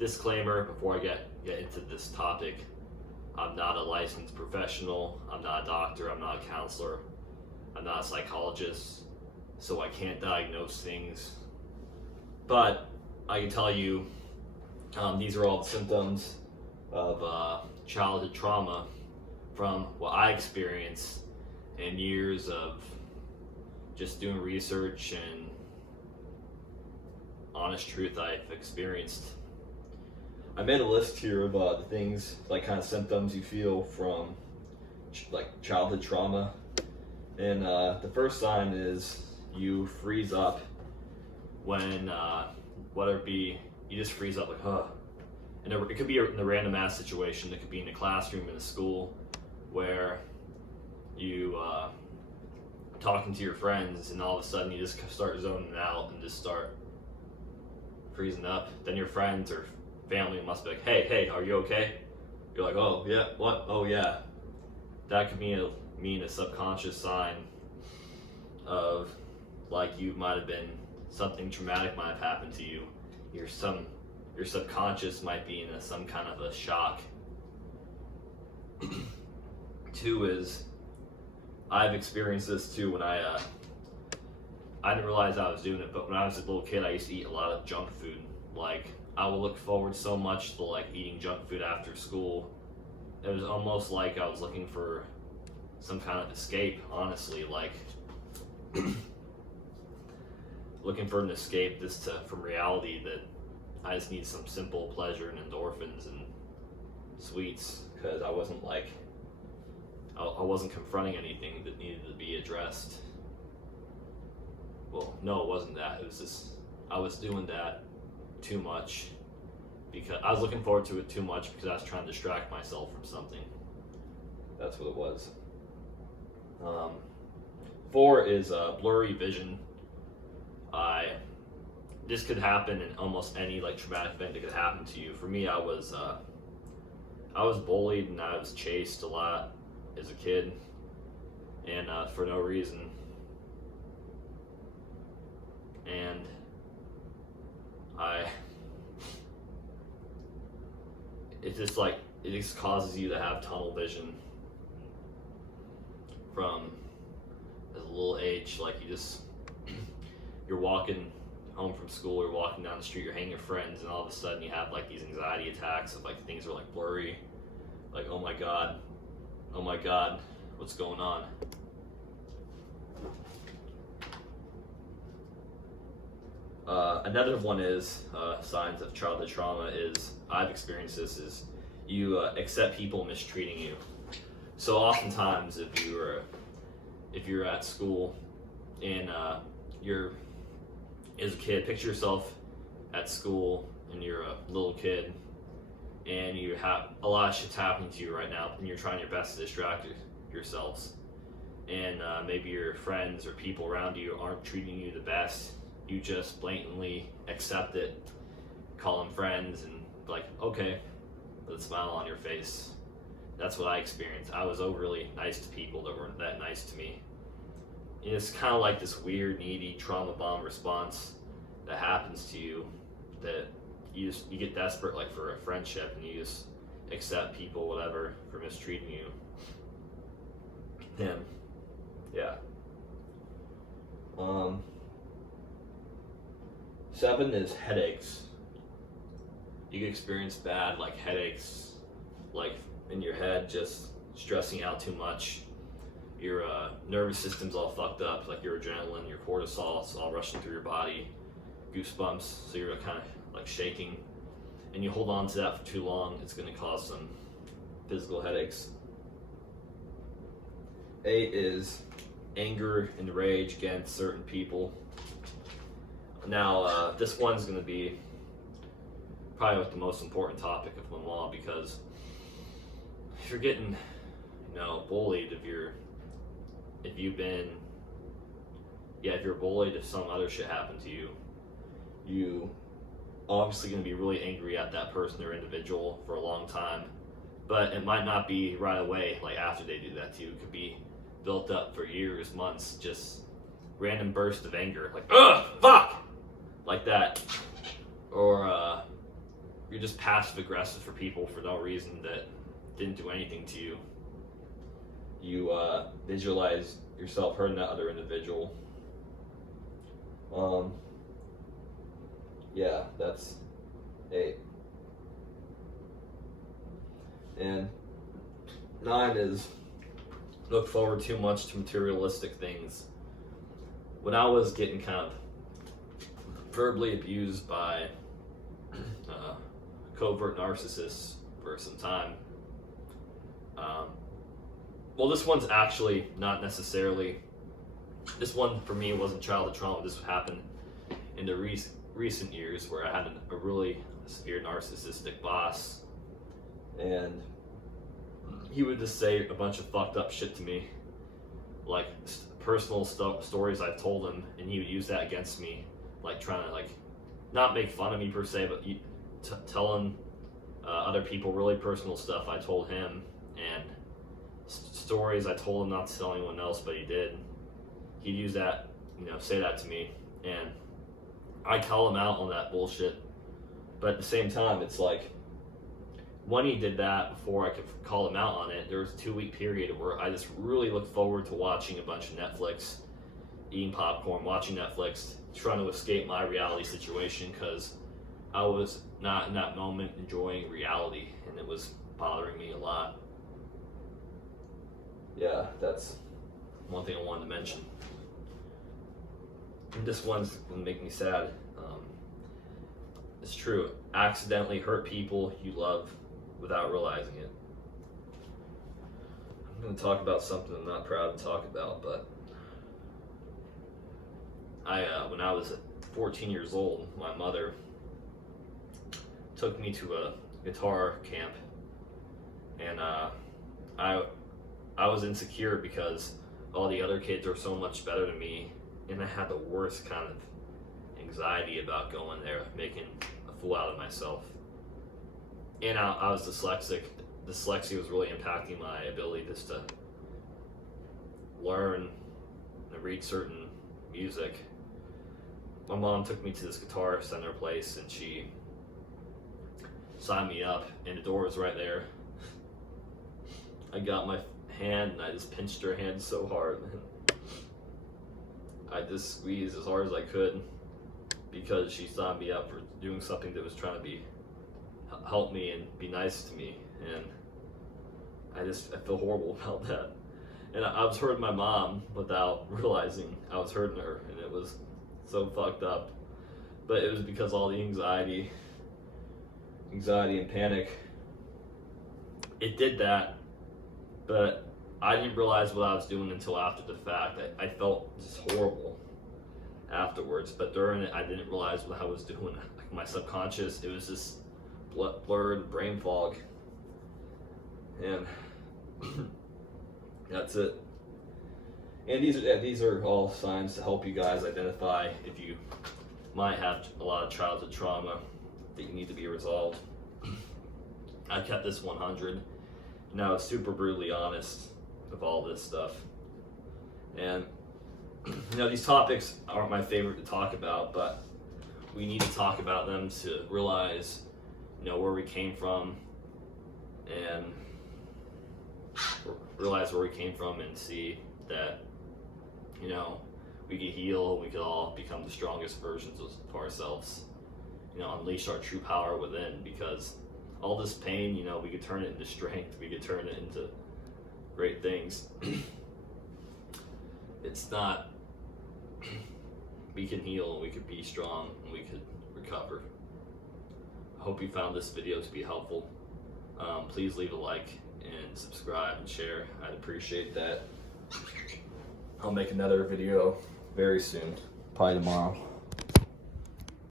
disclaimer before I get into this topic. I'm not a licensed professional. I'm not a doctor. I'm not a counselor. I'm not a psychologist. So I can't diagnose things. But I can tell you these are all the symptoms of childhood trauma from what I experienced and years of just doing research and honest truth I've experienced. I made a list here of the things, like kind of symptoms you feel from like childhood trauma. And the first sign is you freeze up when, whether it be, you just freeze up like, huh. And it could be in a random ass situation. It could be in a classroom in a school where you talking to your friends and all of a sudden you just start zoning out and just start freezing up. Then your friends or family must be like, hey, are you okay? You're like, oh yeah, what? Oh yeah. That could mean a subconscious sign of like you might have been, something traumatic might have happened to you. Your subconscious might be in some kind of a shock. Two is, I've experienced this too when I didn't realize I was doing it, but when I was a little kid, I used to eat a lot of junk food. Like, I would look forward so much to like eating junk food after school. It was almost like I was looking for some kind of escape, honestly, like looking for an escape from reality, that I just need some simple pleasure and endorphins and sweets, because I wasn't confronting anything that needed to be addressed. Well, no, it wasn't that. It was just, I was doing that too much because I was looking forward to it too much because I was trying to distract myself from something. That's what it was. 4 is blurry vision. This could happen in almost any like traumatic event that could happen to you. For me, I was bullied and I was chased a lot as a kid, and for no reason. And it just causes you to have tunnel vision from as a little age. Like you're walking home from school or walking down the street, you're hanging with friends, and all of a sudden you have like these anxiety attacks of like things are like blurry, like oh my god, what's going on? Another one is signs of childhood trauma is, I've experienced this, is you accept people mistreating you. So oftentimes if you're at school and you're, as a kid, picture yourself at school and you're a little kid and you have a lot of shit's happening to you right now and you're trying your best to distract yourselves, and maybe your friends or people around you aren't treating you the best. You just blatantly accept it, call them friends, and like, okay, with a smile on your face. That's what I experienced. I was overly nice to people that weren't that nice to me. And it's kind of like this weird, needy trauma bomb response that happens to you, that you get desperate, like for a friendship, and you just accept people, whatever, for mistreating you. Him, yeah. 7 is headaches. You can experience bad like headaches, like in your head, just stressing out too much. Your nervous system's all fucked up, like your adrenaline, your cortisol, it's all rushing through your body. Goosebumps, so you're kind of like shaking, and you hold on to that for too long, it's going to cause some physical headaches. 8 is anger and rage against certain people. Now, this one's going to be probably the most important topic of them all, because if you're getting, bullied, if you're bullied, if some other shit happened to you, you obviously going to be really angry at that person or individual for a long time. But it might not be right away, like after they do that to you. It could be built up for years, months, just random burst of anger, like, ugh, fuck, like that. Or, you're just passive aggressive for people for no reason that didn't do anything to you. You visualize yourself hurting that other individual. Yeah, that's 8. And 9 is look forward too much to materialistic things. When I was getting kind of verbally abused by covert narcissists for some time, well, this one's actually not necessarily, this one for me wasn't childhood trauma. This happened in the recent years where I had a really severe narcissistic boss, and he would just say a bunch of fucked up shit to me, like personal stories I've told him, and he would use that against me, like trying to like not make fun of me per se, but telling other people really personal stuff I told him, and stories I told him not to tell anyone else, but he did. He'd use that, say that to me, and I call him out on that bullshit. But at the same time, it's like, when he did that, before I could call him out on it, there was a 2-week period where I just really looked forward to watching a bunch of Netflix, eating popcorn, watching Netflix, trying to escape my reality situation, because I was not in that moment enjoying reality, and it was bothering me a lot. Yeah, that's one thing I wanted to mention. And this one's gonna make me sad. It's true. Accidentally hurt people you love without realizing it. I'm going to talk about something I'm not proud to talk about, but when I was 14 years old, my mother took me to a guitar camp, and I was insecure because all the other kids are so much better than me, and I had the worst kind of anxiety about going there, making a fool out of myself. And I was dyslexic. Dyslexia was really impacting my ability just to learn and read certain music. My mom took me to this guitar center place, and she signed me up, and the door was right there. I got my hand, and I just pinched her hand so hard. I just squeezed as hard as I could, because she signed me up for doing something that was trying to help me and be nice to me, and I feel horrible about that. And I was hurting my mom without realizing I was hurting her, and it was so fucked up. But it was because all the anxiety and panic, it did that, but I didn't realize what I was doing until after the fact. I felt just horrible afterwards, but during it I didn't realize what I was doing. Like my subconscious, it was just blurred brain fog, and that's it. And these are all signs to help you guys identify if you might have a lot of childhood trauma that you need to be resolved. I kept this 100, and I was super brutally honest of all this stuff. And these topics aren't my favorite to talk about, but we need to talk about them to realize where we came from, and and see that we could heal, we could all become the strongest versions of ourselves, unleash our true power within, because all this pain, we could turn it into strength, we could turn it into great things. It's not, we can heal, and we could be strong, and we could recover. I hope you found this video to be helpful. Please leave a like and subscribe and share. I'd appreciate that. I'll make another video very soon, probably tomorrow.